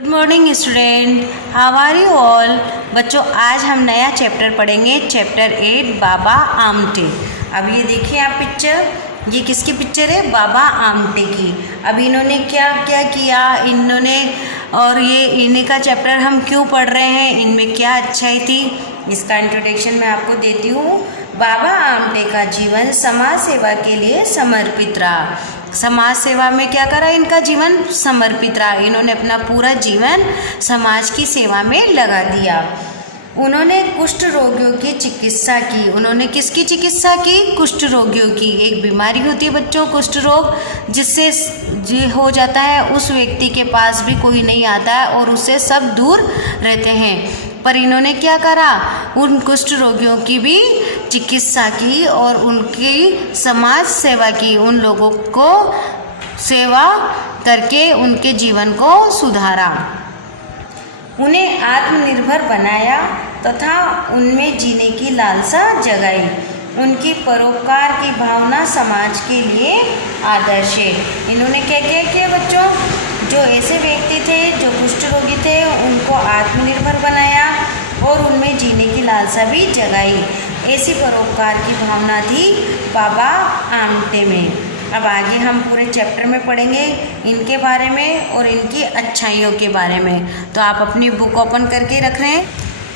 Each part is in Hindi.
Good morning student, how are you all. बच्चों आज हम नया चैप्टर पढ़ेंगे, चैप्टर 8 बाबा आमटे। अब ये देखिए आप पिक्चर, ये किसकी पिक्चर है? बाबा आमटे की। अब इन्होंने क्या क्या किया इन्होंने, और ये इन्हीं का चैप्टर हम क्यों पढ़ रहे हैं, इनमें क्या अच्छाई थी, इसका इंट्रोडक्शन मैं आपको देती हूँ। बाबा आमटे का जीवन समाज सेवा के लिए समर्पित रहा। समाज सेवा में क्या करा, इनका जीवन समर्पित रहा। इन्होंने अपना पूरा जीवन समाज की सेवा में लगा दिया। उन्होंने कुष्ठ रोगियों की चिकित्सा की। उन्होंने किसकी चिकित्सा की? कुष्ठ रोगियों की। एक बीमारी होती है बच्चों, कुष्ठ रोग, जिससे ये हो जाता है, उस व्यक्ति के पास भी कोई नहीं आता है और उससे सब दूर रहते हैं। पर इन्होंने क्या करा, उन कुष्ठ रोगियों की भी चिकित्सा की और उनकी समाज सेवा की। उन लोगों को सेवा करके उनके जीवन को सुधारा, उन्हें आत्मनिर्भर बनाया तथा उनमें जीने की लालसा जगाई। उनकी परोपकार की भावना समाज के लिए आदर्श है। इन्होंने क्या क्या किया बच्चों? जो ऐसे व्यक्ति थे जो कुष्ठ रोगी थे उनको आत्मनिर्भर बनाया और उनमें जीने की लालसा भी जगाई। ऐसी परोपकार की भावना थी बाबा आमटे में। अब आगे हम पूरे चैप्टर में पढ़ेंगे इनके बारे में और इनकी अच्छाइयों के बारे में। तो आप अपनी बुक ओपन करके रख रहे हैं।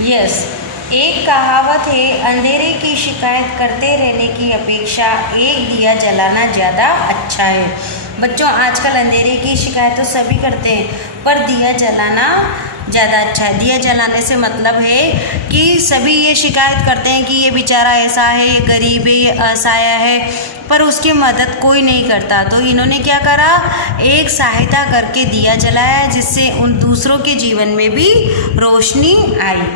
यस, एक कहावत है, अंधेरे की शिकायत करते रहने की अपेक्षा एक दिया जलाना ज़्यादा अच्छा है। बच्चों आजकल अंधेरे की शिकायत तो सभी करते हैं, पर दिया जलाना ज़्यादा अच्छा है। दिया जलाने से मतलब है कि सभी ये शिकायत करते हैं कि ये बेचारा ऐसा है, ये गरीब है, ये असहाय है, पर उसकी मदद कोई नहीं करता। तो इन्होंने क्या करा, एक सहायता करके दिया जलाया, जिससे उन दूसरों के जीवन में भी रोशनी आई।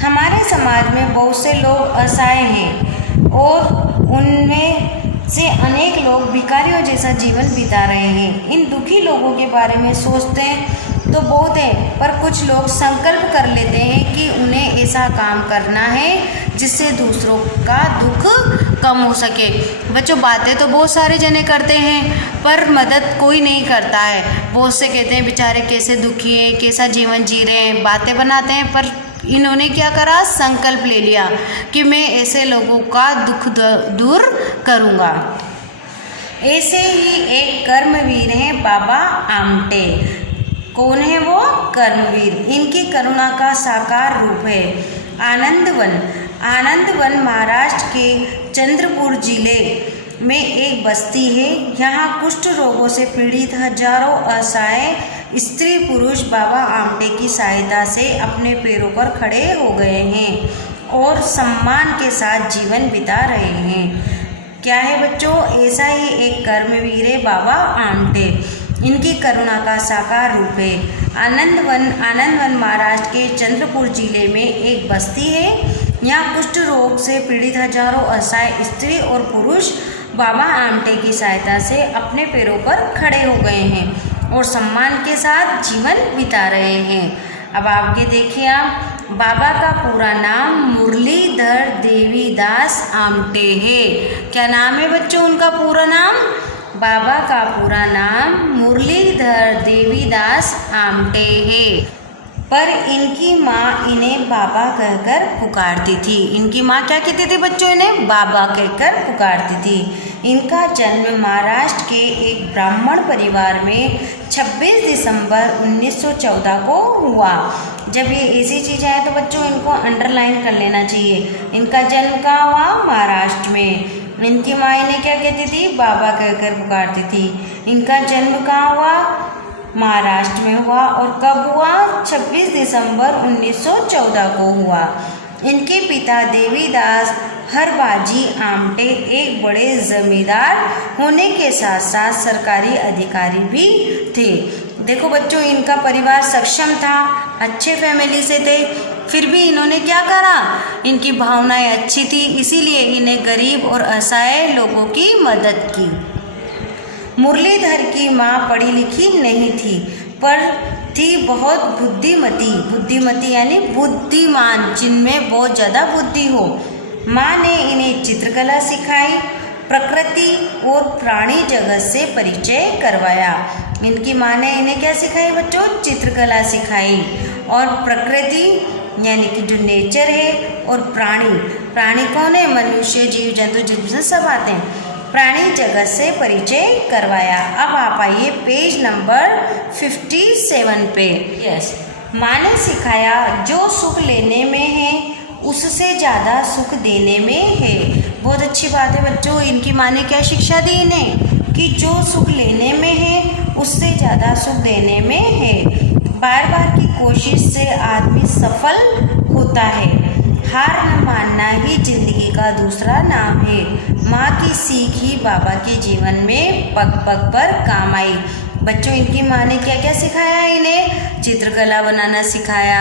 हमारे समाज में बहुत से लोग असहाय हैं और उनमें से अनेक लोग भिखारियों जैसा जीवन बिता रहे हैं। इन दुखी लोगों के बारे में सोचते हैं तो बहुत है, पर कुछ लोग संकल्प कर लेते हैं कि उन्हें ऐसा काम करना है जिससे दूसरों का दुख कम हो सके। बच्चों बातें तो बहुत सारे जने करते हैं, पर मदद कोई नहीं करता है। बहुत से कहते हैं बेचारे कैसे दुखी हैं, कैसा जीवन जी रहे हैं, बातें बनाते हैं, पर इन्होंने क्या करा, संकल्प ले लिया कि मैं ऐसे लोगों का दुख दूर करूँगा। ऐसे ही एक कर्मवीर हैं बाबा आमटे। कौन है वो? कर्मवीर। इनकी करुणा का साकार रूप है आनंदवन। आनंदवन महाराष्ट्र के चंद्रपुर जिले में एक बस्ती है। यहाँ कुष्ठ रोगों से पीड़ित हजारों असहाय स्त्री पुरुष बाबा आमटे की सहायता से अपने पैरों पर खड़े हो गए हैं और सम्मान के साथ जीवन बिता रहे हैं। क्या है बच्चों? ऐसा ही एक कर्मवीर है बाबा आमटे। इनकी करुणा का साकार रूप है आनंदवन महाराष्ट्र के चंद्रपुर जिले में एक बस्ती है। यहाँ कुष्ठ रोग से पीड़ित हजारों असहाय स्त्री और पुरुष बाबा आमटे की सहायता से अपने पैरों पर खड़े हो गए हैं और सम्मान के साथ जीवन बिता रहे हैं। अब आगे देखिए आप, बाबा का पूरा नाम मुरलीधर देवीदास आमटे है। क्या नाम है बच्चों उनका पूरा नाम? बाबा का पूरा नाम मुरलीधर देवीदास आमटे है। पर इनकी माँ इन्हें बाबा कहकर पुकारती थी। इनकी माँ क्या कहती थी बच्चों? इन्हें बाबा कहकर पुकारती थी। इनका जन्म महाराष्ट्र के एक ब्राह्मण परिवार में 26 दिसंबर 1914 को हुआ। जब ये ऐसी चीज़ आए तो बच्चों इनको अंडरलाइन कर लेना चाहिए। इनका जन्म कहाँ हुआ? महाराष्ट्र में। इनकी माँ इन्हें क्या कहती थी? बाबा कहकर पुकारती थी। इनका जन्म कहाँ हुआ? महाराष्ट्र में हुआ। और कब हुआ? 26 दिसंबर 1914 को हुआ। इनके पिता देवीदास हरबाजी आमटे एक बड़े जमींदार होने के साथ साथ सरकारी अधिकारी भी थे। देखो बच्चों इनका परिवार सक्षम था, अच्छे फैमिली से थे, फिर भी इन्होंने क्या करा, इनकी भावनाएं अच्छी थी, इसीलिए इन्हें गरीब और असहाय लोगों की मदद की। मुरलीधर की माँ पढ़ी लिखी नहीं थी, पर थी बहुत बुद्धिमती यानी बुद्धिमान, जिनमें बहुत ज़्यादा बुद्धि हो। माँ ने इन्हें चित्रकला सिखाई, प्रकृति और प्राणी जगत से परिचय करवाया। इनकी माँ ने इन्हें क्या सिखाई बच्चों? चित्रकला सिखाई। और प्रकृति यानी कि जो नेचर है, और प्राणी कौन है? मनुष्य, जीव जंतु जिसमें सब आते हैं। प्राणी जगत से परिचय करवाया। अब आप आइए पेज नंबर 57 पे। यस, माँ ने सिखाया जो सुख लेने में है उससे ज़्यादा सुख देने में है। बहुत अच्छी बात है बच्चों। इनकी माँ ने क्या शिक्षा दी इन्हें? कि जो सुख लेने में है उससे ज़्यादा सुख देने में है। बार बार की कोशिश से आदमी सफल होता है। हार न मानना ही जिंदगी का दूसरा नाम है। माँ की सीख ही बाबा के जीवन में पग पग पर काम आई। बच्चों, इनकी माँ ने क्या क्या सिखाया इन्हें? चित्रकला बनाना सिखाया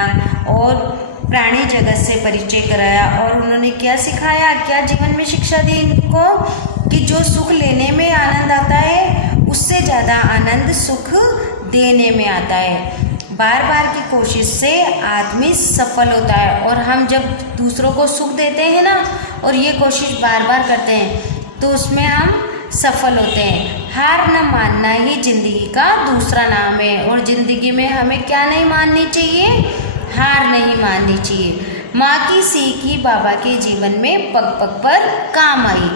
और प्राणी जगत से परिचय कराया। और उन्होंने क्या सिखाया, क्या जीवन में शिक्षा दी इनको? कि जो सुख लेने में आनंद आता है उससे ज़्यादा आनंद सुख देने में आता है। बार बार की कोशिश से आदमी सफल होता है। और हम जब दूसरों को सुख देते हैं ना, और ये कोशिश बार बार करते हैं, तो उसमें हम सफल होते हैं। हार न मानना ही जिंदगी का दूसरा नाम है। और ज़िंदगी में हमें क्या नहीं माननी चाहिए? हार नहीं माननी चाहिए। माँ की सीख ही बाबा के जीवन में पग पग पर काम आई।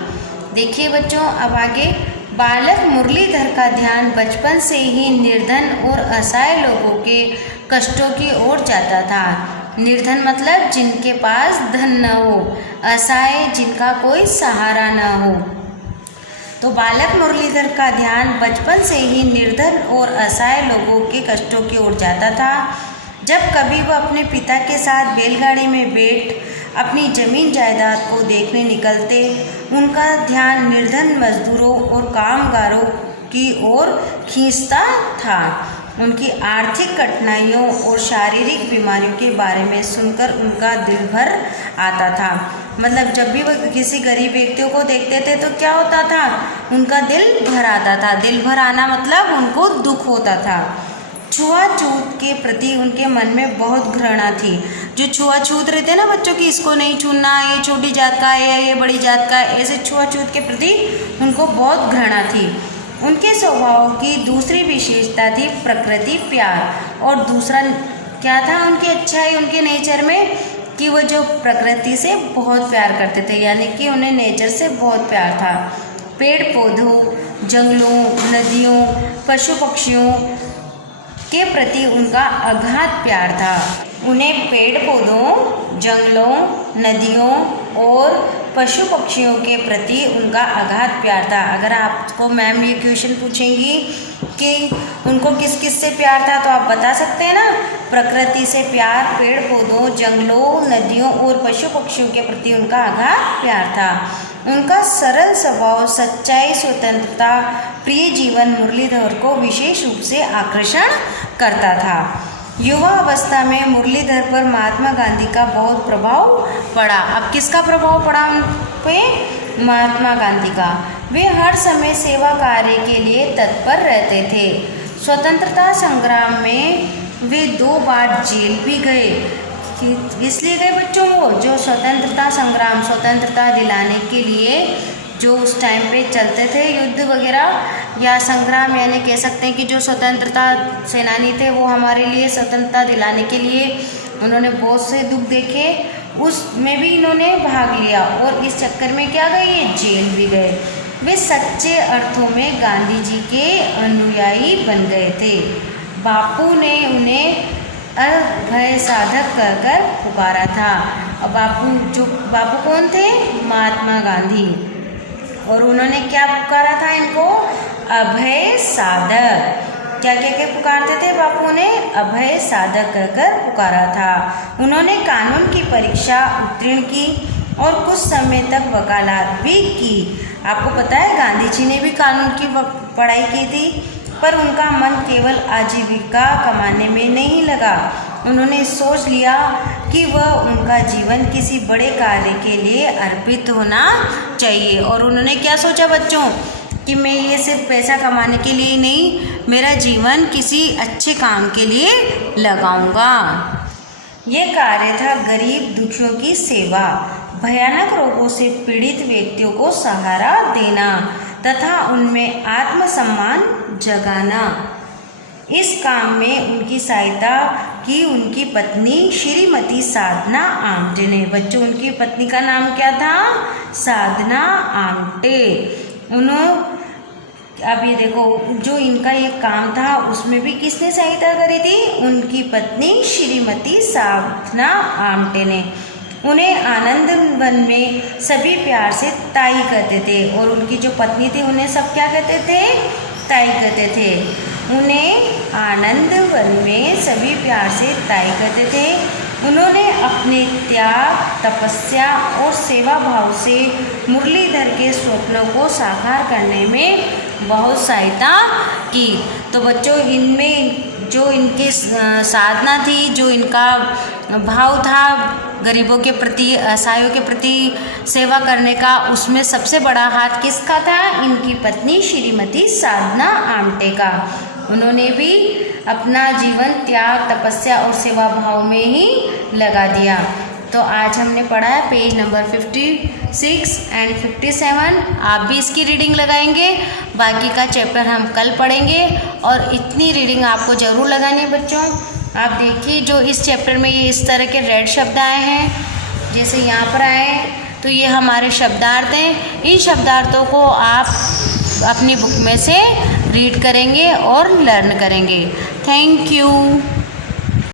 देखिए बच्चों, अब आगे। बालक मुरलीधर का ध्यान बचपन से ही निर्धन और असहाय लोगों के कष्टों की ओर जाता था। निर्धन मतलब जिनके पास धन न हो, असहाय जिनका कोई सहारा न हो। तो बालक मुरलीधर का ध्यान बचपन से ही निर्धन और असहाय लोगों के कष्टों की ओर जाता था। जब कभी वह अपने पिता के साथ बैलगाड़ी में बैठ अपनी जमीन जायदाद को देखने निकलते, उनका ध्यान निर्धन मजदूरों और कामगारों की ओर खींचता था। उनकी आर्थिक कठिनाइयों और शारीरिक बीमारियों के बारे में सुनकर उनका दिल भर आता था। मतलब जब भी वह किसी गरीब व्यक्तियों को देखते थे तो क्या होता था? उनका दिल भर आता था। दिल भर आना मतलब उनको दुख होता था। छुआछूत के प्रति उनके मन में बहुत घृणा थी। जो छुआछूत रहते हैं ना बच्चों की, इसको नहीं छूना, ये छोटी जात का है, ये बड़ी जात का है, ऐसे छुआछूत के प्रति उनको बहुत घृणा थी। उनके स्वभाव की दूसरी विशेषता थी प्रकृति प्यार। और दूसरा क्या था उनकी अच्छाई, उनके नेचर में? कि वो जो प्रकृति से बहुत प्यार करते थे, यानी कि उन्हें नेचर से बहुत प्यार था। पेड़ पौधों, जंगलों, नदियों, पशु पक्षियों के प्रति उनका अगाध प्यार था। उन्हें पेड़ पौधों, जंगलों, नदियों और पशु पक्षियों के प्रति उनका अगाध प्यार था। अगर आपको मैम ये क्वेश्चन पूछेंगी कि उनको किस किस से प्यार था, तो आप बता सकते हैं ना? प्रकृति से प्यार, पेड़ पौधों, जंगलों, नदियों और पशु पक्षियों के प्रति उनका अगाध प्यार था। उनका सरल स्वभाव, सच्चाई, स्वतंत्रता, प्रिय जीवन मुरलीधर को विशेष रूप से आकर्षण करता था। युवा अवस्था में मुरलीधर पर महात्मा गांधी का बहुत प्रभाव पड़ा। अब किसका प्रभाव पड़ा उन पे? महात्मा गांधी का। वे हर समय सेवा कार्य के लिए तत्पर रहते थे। स्वतंत्रता संग्राम में वे 2 बार जेल भी गए। इसलिए गए बच्चों, वो जो स्वतंत्रता संग्राम, स्वतंत्रता दिलाने के लिए जो उस टाइम पे चलते थे युद्ध वगैरह या संग्राम, यानी कह सकते हैं कि जो स्वतंत्रता सेनानी थे वो हमारे लिए स्वतंत्रता दिलाने के लिए उन्होंने बहुत से दुख देखे, उसमें भी इन्होंने भाग लिया। और इस चक्कर में क्या गए? ये जेल भी गए। वे सच्चे अर्थों में गांधी जी के अनुयायी बन गए थे। बापू ने उन्हें अभय साधक कहकर पुकारा था। और बापू कौन थे? महात्मा गांधी। और उन्होंने क्या पुकारा था इनको? अभय साधक। क्या कह के पुकारते थे बापू ने? अभय साधक कहकर पुकारा था। उन्होंने कानून की परीक्षा उत्तीर्ण की और कुछ समय तक वकालत भी की। आपको पता है गांधी जी ने भी कानून की पढ़ाई की थी, पर उनका मन केवल आजीविका कमाने में नहीं लगा। उन्होंने सोच लिया कि वह उनका जीवन किसी बड़े कार्य के लिए अर्पित होना चाहिए। और उन्होंने क्या सोचा बच्चों? कि मैं ये सिर्फ पैसा कमाने के लिए नहीं, मेरा जीवन किसी अच्छे काम के लिए लगाऊंगा। ये कार्य था गरीब दुखियों की सेवा, भयानक रोगों से पीड़ित व्यक्तियों को सहारा देना तथा उनमें आत्मसम्मान जगाना। इस काम में उनकी सहायता की उनकी पत्नी श्रीमती साधना आमटे ने। बच्चों, उनकी पत्नी का नाम क्या था? साधना आमटे। अब ये देखो, जो इनका ये काम था उसमें भी किसने सहायता करी थी? उनकी पत्नी श्रीमती साधना आमटे ने। उन्हें आनंद वन में सभी प्यार से ताई कहते थे, और उनकी जो पत्नी थी उन्हें सब क्या कहते थे? ताई कहते थे। उन्हें आनंद वन में सभी प्यार से ताई कहते थे। उन्होंने अपने त्याग, तपस्या और सेवा भाव से मुरलीधर के स्वप्नों को साकार करने में बहुत सहायता की। तो बच्चों, इनमें जो इनकी साधना थी, जो इनका भाव था गरीबों के प्रति, असहायों के प्रति सेवा करने का, उसमें सबसे बड़ा हाथ किसका था? इनकी पत्नी श्रीमती साधना आमटे का। उन्होंने भी अपना जीवन त्याग, तपस्या और सेवा भाव में ही लगा दिया। तो आज हमने पढ़ा है पेज नंबर 56 एंड 57। आप भी इसकी रीडिंग लगाएंगे। बाकी का चैप्टर हम कल पढ़ेंगे, और इतनी रीडिंग आपको ज़रूर लगानी है बच्चों। आप देखिए, जो इस चैप्टर में ये इस तरह के रेड शब्द आए हैं, जैसे यहाँ पर आए, तो ये हमारे शब्दार्थ हैं। इन शब्दार्थों को आप अपनी बुक में से रीड करेंगे और लर्न करेंगे। Thank you.